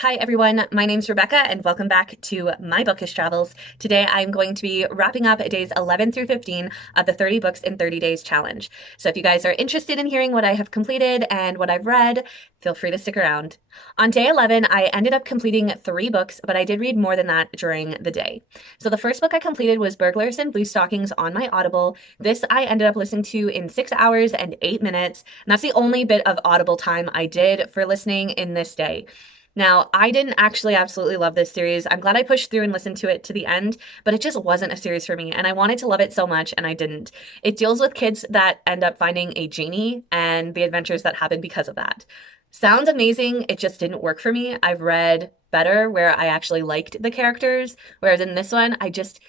Hi everyone, my name's Rebecca and welcome back to my bookish travels. Today I'm going to be wrapping up days 11 through 15 of the 30 books in 30 days challenge. So if you guys are interested in hearing what I have completed and what I've read, feel free to stick around. On day 11, I ended up completing 3 books, but I did read more than that during the day. So the first book I completed was Burglars and Blue Stockings on my Audible. This I ended up listening to in 6 hours and 8 minutes, and that's the only bit of Audible time I did for listening in this day. Now, I didn't actually absolutely love this series. I'm glad I pushed through and listened to it to the end, but it just wasn't a series for me, and I wanted to love it so much, and I didn't. It deals with kids that end up finding a genie and the adventures that happen because of that. Sounds amazing, it just didn't work for me. I've read better where I actually liked the characters, whereas in this one, I just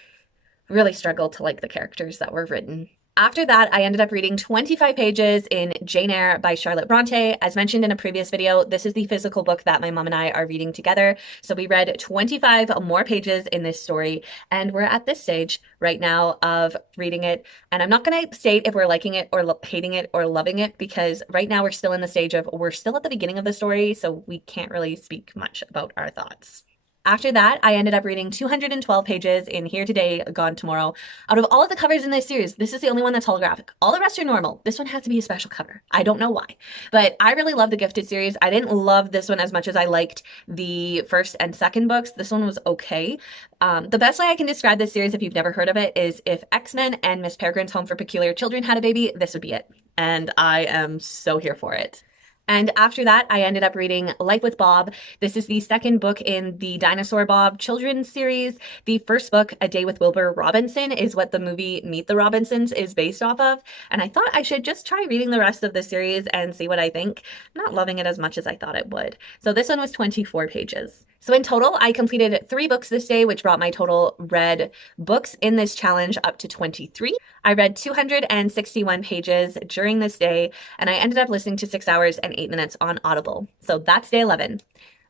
really struggled to like the characters that were written. After that, I ended up reading 25 pages in Jane Eyre by Charlotte Bronte. As mentioned in a previous video, this is the physical book that my mom and I are reading together. So we read 25 more pages in this story, and we're at this stage right now of reading it. And I'm not going to state if we're liking it or hating it or loving it, because right now we're still in the stage of we're still at the beginning of the story, so we can't really speak much about our thoughts. After that, I ended up reading 212 pages in Here Today, Gone Tomorrow. Out of all of the covers in this series, this is the only one that's holographic. All the rest are normal. This one has to be a special cover. I don't know why. But I really love the Gifted series. I didn't love this one as much as I liked the first and second books. This one was okay. The best way I can describe this series, if you've never heard of it, is if X-Men and Miss Peregrine's Home for Peculiar Children had a baby, this would be it. And I am so here for it. And after that, I ended up reading Life with Bob. This is the second book in the Dinosaur Bob children's series. The first book, A Day with Wilbur Robinson, is what the movie Meet the Robinsons is based off of. And I thought I should just try reading the rest of the series and see what I think. I'm not loving it as much as I thought it would. So this one was 24 pages. So in total, I completed 3 books this day, which brought my total read books in this challenge up to 23. I read 261 pages during this day, and I ended up listening to 6 hours and 8 minutes on Audible. So that's day 11.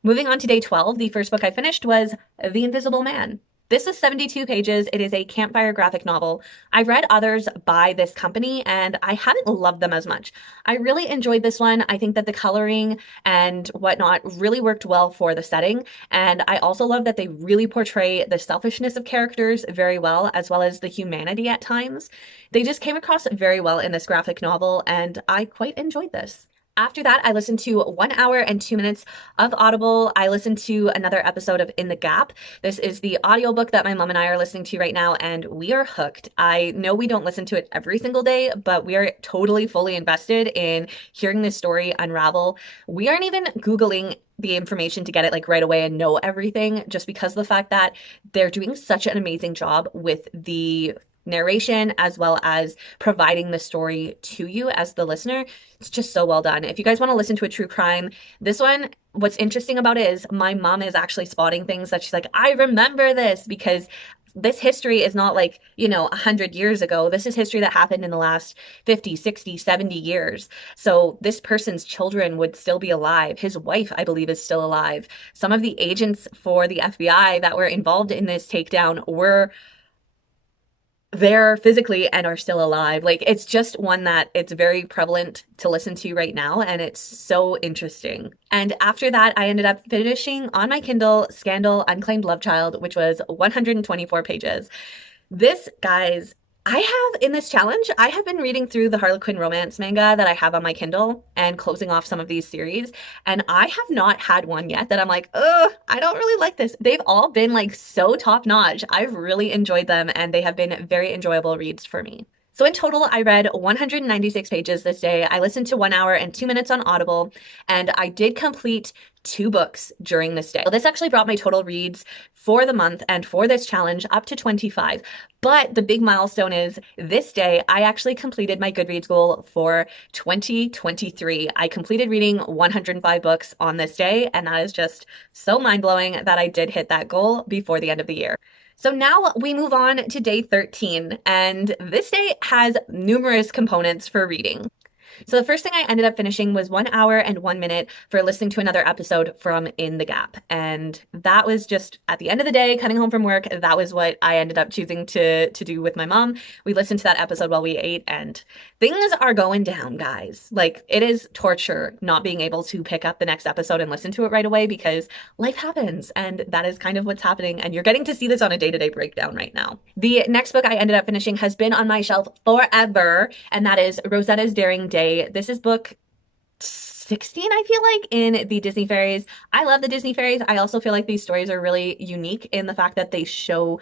Moving on to day 12, the first book I finished was The Invisible Man. This is 72 pages. It is a campfire graphic novel. I've read others by this company and I haven't loved them as much. I really enjoyed this one. I think that the coloring and whatnot really worked well for the setting. And I also love that they really portray the selfishness of characters very well, as well as the humanity at times. They just came across very well in this graphic novel and I quite enjoyed this. After that, I listened to 1 hour and 2 minutes of Audible. I listened to another episode of In the Gap. This is the audiobook that my mom and I are listening to right now, and we are hooked. I know we don't listen to it every single day, but we are totally fully invested in hearing this story unravel. We aren't even Googling the information to get it like right away and know everything, just because of the fact that they're doing such an amazing job with the narration as well as providing the story to you as the listener. It's just so well done. If you guys want to listen to a true crime, this one, what's interesting about it is my mom is actually spotting things that she's like, I remember this, because this history is not like, 100 years ago. This is history that happened in the last 50, 60, 70 years. So this person's children would still be alive. His wife, I believe, is still alive. Some of the agents for the FBI that were involved in this takedown were there physically and are still alive. Like, it's just one that it's very prevalent to listen to right now, and it's so interesting. And after that, I ended up finishing on my Kindle Scandal Unclaimed Love Child, which was 124 pages. This, guys, I have, in this challenge, I have been reading through the Harlequin romance manga that I have on my Kindle and closing off some of these series, and I have not had one yet that I'm like, ugh, I don't really like this. They've all been like so top notch. I've really enjoyed them, and they have been very enjoyable reads for me. So in total, I read 196 pages this day. I listened to 1 hour and 2 minutes on Audible, and I did complete 2 books during this day. This actually brought my total reads for the month and for this challenge up to 25. But the big milestone is this day, I actually completed my Goodreads goal for 2023. I completed reading 105 books on this day, and that is just so mind-blowing that I did hit that goal before the end of the year. So now we move on to day 13, and this day has numerous components for reading. So the first thing I ended up finishing was 1 hour and 1 minute for listening to another episode from In the Gap. And that was just at the end of the day, coming home from work, that was what I ended up choosing to do with my mom. We listened to that episode while we ate, and things are going down, guys. Like, it is torture not being able to pick up the next episode and listen to it right away because life happens, and that is kind of what's happening. And you're getting to see this on a day-to-day breakdown right now. The next book I ended up finishing has been on my shelf forever, and that is Rosetta's Daring Day. This is book 16, I feel like, in the Disney Fairies. I love the Disney Fairies. I also feel like these stories are really unique in the fact that they show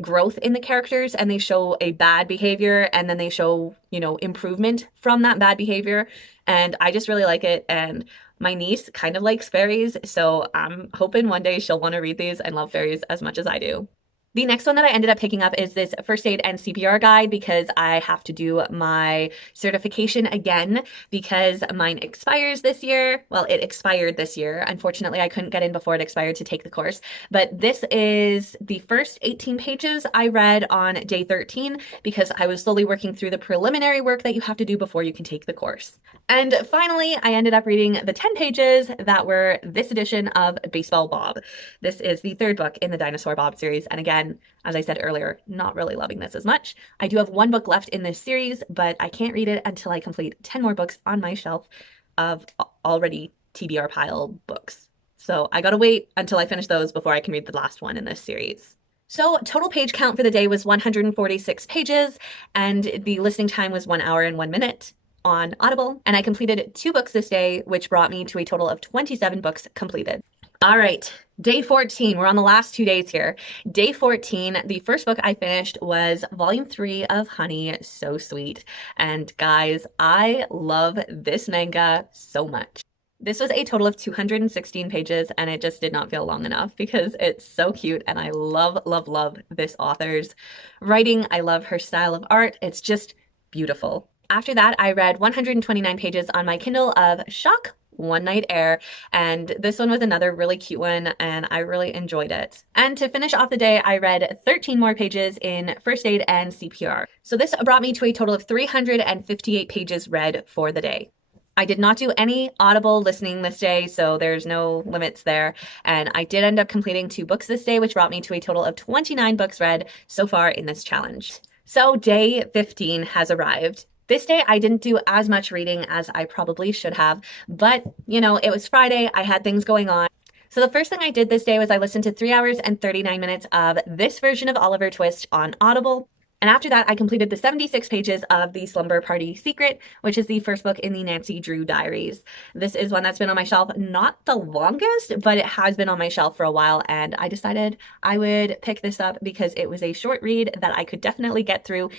growth in the characters, and they show a bad behavior, and then they show, improvement from that bad behavior. And I just really like it. And my niece kind of likes fairies, so I'm hoping one day she'll want to read these and love fairies as much as I do. The next one that I ended up picking up is this first aid and CPR guide because I have to do my certification again because mine expires this year. Well, it expired this year. Unfortunately, I couldn't get in before it expired to take the course. But this is the first 18 pages I read on day 13 because I was slowly working through the preliminary work that you have to do before you can take the course. And finally, I ended up reading the 10 pages that were this edition of Baseball Bob. This is the third book in the Dinosaur Bob series. And again, as I said earlier, not really loving this as much. I do have one book left in this series, but I can't read it until I complete 10 more books on my shelf of already TBR pile books. So I gotta wait until I finish those before I can read the last one in this series. So total page count for the day was 146 pages, and the listening time was 1 hour and 1 minute on Audible. And I completed 2 books this day, which brought me to a total of 27 books completed. All right, day 14. We're on the last 2 days here. Day 14, the first book I finished was volume 3 of Honey, So Sweet. And guys, I love this manga so much. This was a total of 216 pages, and it just did not feel long enough because it's so cute, and I love, love, love this author's writing. I love her style of art. It's just beautiful. After that, I read 129 pages on my Kindle of Shock One Night Air, and this one was another really cute one, and I really enjoyed it. And to finish off the day, I read 13 more pages in First Aid and CPR. So this brought me to a total of 358 pages read for the day. I did not do any Audible listening this day, so there's no limits there. And I did end up completing 2 books this day, which brought me to a total of 29 books read so far in this challenge. So day 15 has arrived. This day, I didn't do as much reading as I probably should have, but, it was Friday, I had things going on. So the first thing I did this day was I listened to 3 hours and 39 minutes of this version of Oliver Twist on Audible. And after that, I completed the 76 pages of The Slumber Party Secret, which is the first book in the Nancy Drew Diaries. This is one that's been on my shelf, not the longest, but it has been on my shelf for a while, and I decided I would pick this up because it was a short read that I could definitely get through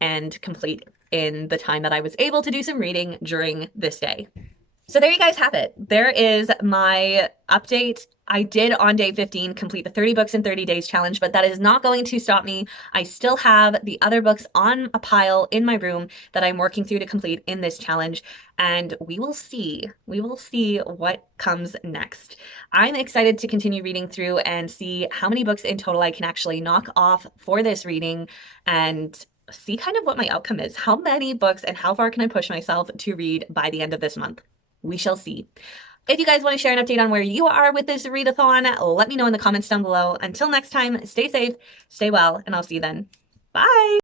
and complete in the time that I was able to do some reading during this day. So there you guys have it. There is my update. I did on day 15 complete the 30 books in 30 days challenge, but that is not going to stop me. I still have the other books on a pile in my room that I'm working through to complete in this challenge, and we will see. We will see what comes next. I'm excited to continue reading through and see how many books in total I can actually knock off for this reading and see kind of what my outcome is. How many books and how far can I push myself to read by the end of this month? We shall see. If you guys want to share an update on where you are with this readathon, let me know in the comments down below. Until next time, stay safe, stay well, and I'll see you then. Bye!